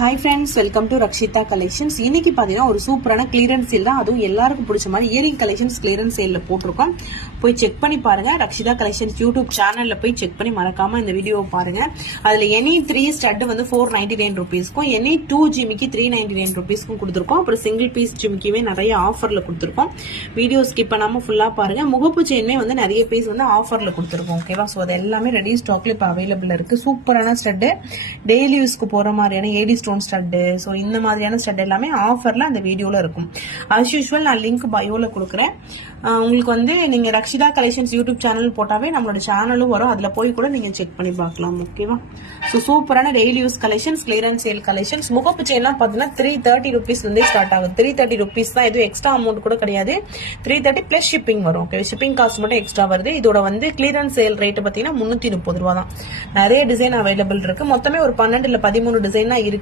Hi friends, welcome to Rakshitha collections. இன்னைக்கு பார்த்தீங்கன்னா ஒரு சூப்பரான கிளியரன்ஸ் சேல் தான். அதுவும் எல்லாருக்கும் பிடிச்ச மாதிரி இயரிங் கலெக்ஷன்ஸ் கிளியரன்ஸ் சேலில் போட்டிருக்கோம். போய் செக் பண்ணி பாருங்க. ரக்ஷிதா கலெக்ஷன்ஸ் யூடியூப் சேனலில் போய் செக் பண்ணி மறக்காம இந்த வீடியோவை பாருங்க. அதில் எனி 3 ஸ்டட் வந்து 499 ருபீஸ்க்கும், எனி 2 ஜிமிக்கு 399 ருபீஸ்க்கும் கொடுத்துருக்கோம். அப்புறம் சிங்கிள் பீஸ் ஜிமிக்குமே நிறைய ஆஃபரில் கொடுத்துருக்கோம். வீடியோ ஸ்கிப் பண்ணாமல் ஃபுல்லாக பாருங்க. முகப்பு செயின்மே வந்து நிறைய பீஸ் வந்து ஆஃபரில் கொடுத்துருக்கோம். ஓகேவா? ஸோ அது எல்லாமே ரெடி ஸ்டாக்ல இப்போ அவைலபிள் இருக்கு. சூப்பரான ஸ்டட்டு, டெய்லி யூஸ்க்கு போகிற மாதிரியான ஏடி ஸ்டோன் ஸ்டட்டு. ஸோ இந்த மாதிரியான ஸ்டட் எல்லாமே ஆஃபர்ல அந்த வீடியோல இருக்கும். அஸ் யூஸ்வல் நான் லிங்க் பயோல கொடுக்குறேன். உங்களுக்கு வந்து நீங்க ரக்ஷிதா கலெக்ஷன்ஸ் யூடியூப் சேனல் போட்டாவே நம்மளோட சேனலும் வரும். அதுல போய் கூட நீங்க செக் பண்ணி பார்க்கலாம். ஓகேவா? ஸோ சூப்பரான daily use collections, clearance sale collections. முகப்பு செயின்லாம் பார்த்தீங்கன்னா 330 ருபீஸ் வந்து ஸ்டார்ட் ஆகுது. 330 ருபீஸ் தான், எதுவும் எக்ஸ்ட்ரா அமௌண்ட் கூட கிடையாது. 330 பிளஸ் ஷிப்பிங் வரும். ஓகே, ஷிப்பிங் காஸ்ட் மட்டும் எக்ஸ்ட்ரா வருது. இதோட வந்து கிளியரன்ஸ் சேல் ரேட் பார்த்தீங்கன்னா 330 ரூபா தான். நிறைய டிசைன் அவைலபிள் இருக்கு. மொத்தமே ஒரு 12 இல்ல 13 டிசைன் தான் இருக்கு.